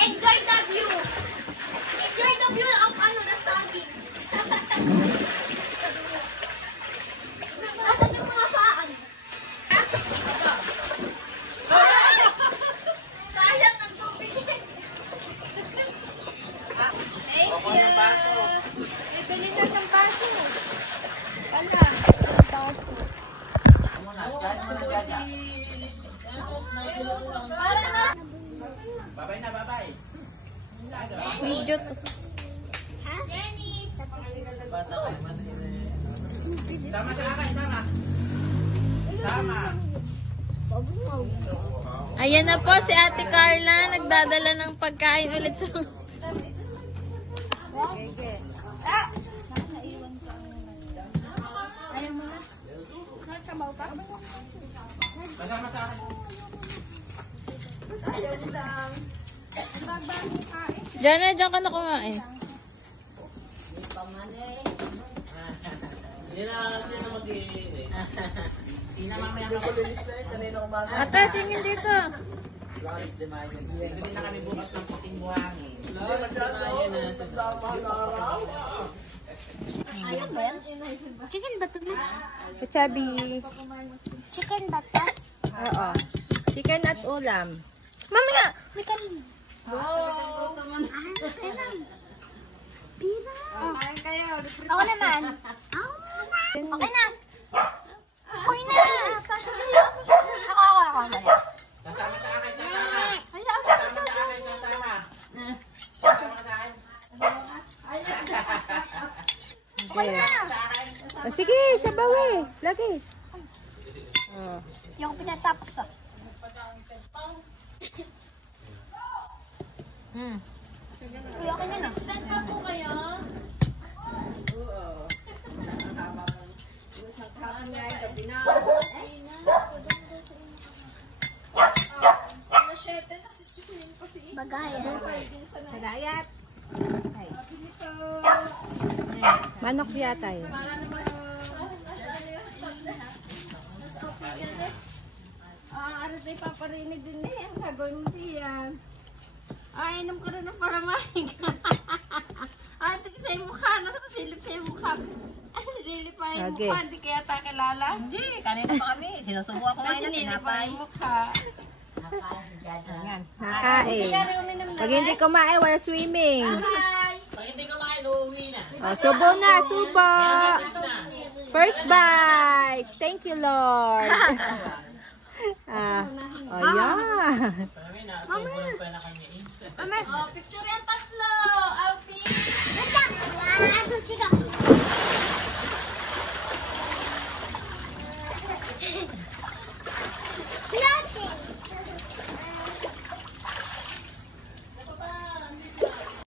Enjoy the view. Enjoy the view of ano, the sunny. Nasaan yung mga paan? Sayang ng tubig. Ako ng baso. Bibili na ng baso. Wala. Baso. Para na. Babay na, babay. Video to. Ha? Jenny. Sama sa akin, sama. Sama. Ayan na po si Ate Carla. Nagdadala ng pagkain ulit sa... Ayaw mo na. Nagsabaw pa? Kasama sa akin. Ayaw lang. Diyan ka na kumain. Hindi na mag-iinit. Hindi na mamaya makulinis na kanina umaga. Ate, tingin dito. Bili na kami bukas ng puting buhangin. Hindi masyado. Ayaw ba yan? Chicken ba ito? Kachabi. Chicken ba ito? Oo. Chicken at ulam. Mami nga! May kanin. Wow! Pinang. Pinang. Kayo. Ako naman. Okay na. Okay na. Ako. Sasama sa akin, sasama. Ayaw. Sasama sa akin, sasama. Sasama sa akin. Okay na. Sa akin. Sige, sabaw eh. Lagi. Yung pinatapos ah. Uy, okay na na. Stand pa po kayo. Bagayat. Bagayat. Manok yata yun. Aras ay paparinig din na yan. Gagawin mo diyan. Inom ka rin ng paramahig. Ito sa yung mukha. Nasa kasilip sa yung mukha. Sinilip pa yung Okay. mukha. Hindi kaya ta kilala. Hindi, kanina pa kami. Sinusubukan ko ngayon na Sinilip pa tinapay. yung mukha. Nakain. Pag hindi kumain, wala swimming. Hi! Pag hindi kumain, uuwi na. Oh, subo na, subo. First bite. Thank you, Lord. Oh, yeah. Mama! Oh, picture yan tatlo! Alfie! Wait lang!